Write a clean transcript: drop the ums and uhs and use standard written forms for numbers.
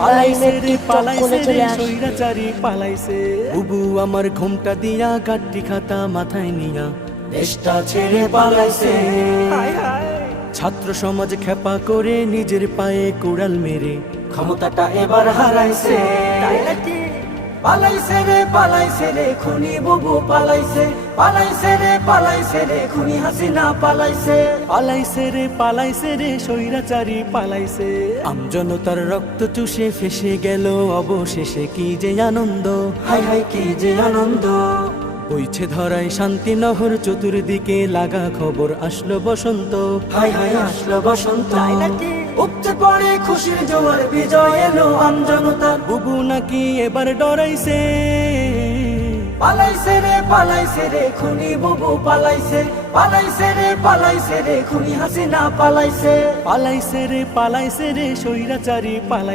পালাইছে রে পালাইছে রে চলে আসে। স্বৈরাচারী পালাইছে। বুবু আমার ঘোমটা দিয়া গাট্টি খাতা মাথায় নিয়া দেশটা ছেড়ে পালাইছে। ছাত্র সমাজ খেপা করে নিজের পায়ে কুড়াল মেরে ক্ষমতাটা এবার হারাইছে। পালাইছে রে খুনি বুবু পালাইছে। পালাইছে রে খুনি হাসিনা পালাইছে। পালাইছে রে স্বৈরাচারী পালাইছে। আমজনতার রক্ত চুষে ফেসে গেল অবশেষে কি যে আনন্দ, হায় হায় কি যে আনন্দ। বইছে ধরায় শান্তি নহর চতুর্দিকে লাগা খবর আসলো বসন্ত, হায় হায় আসলো বসন্ত। উপচে পড়ে খুশির জোয়ার বিজয় এলো আমজনতার। বুবু নাকি এবার ডরাইছে। পালাইছে রে খুনি বুবু পালাইছে। পালাইছে রে খুনি হাসিনা পালাইছে। পালাইছে রে স্বৈরাচারী পালাইছে।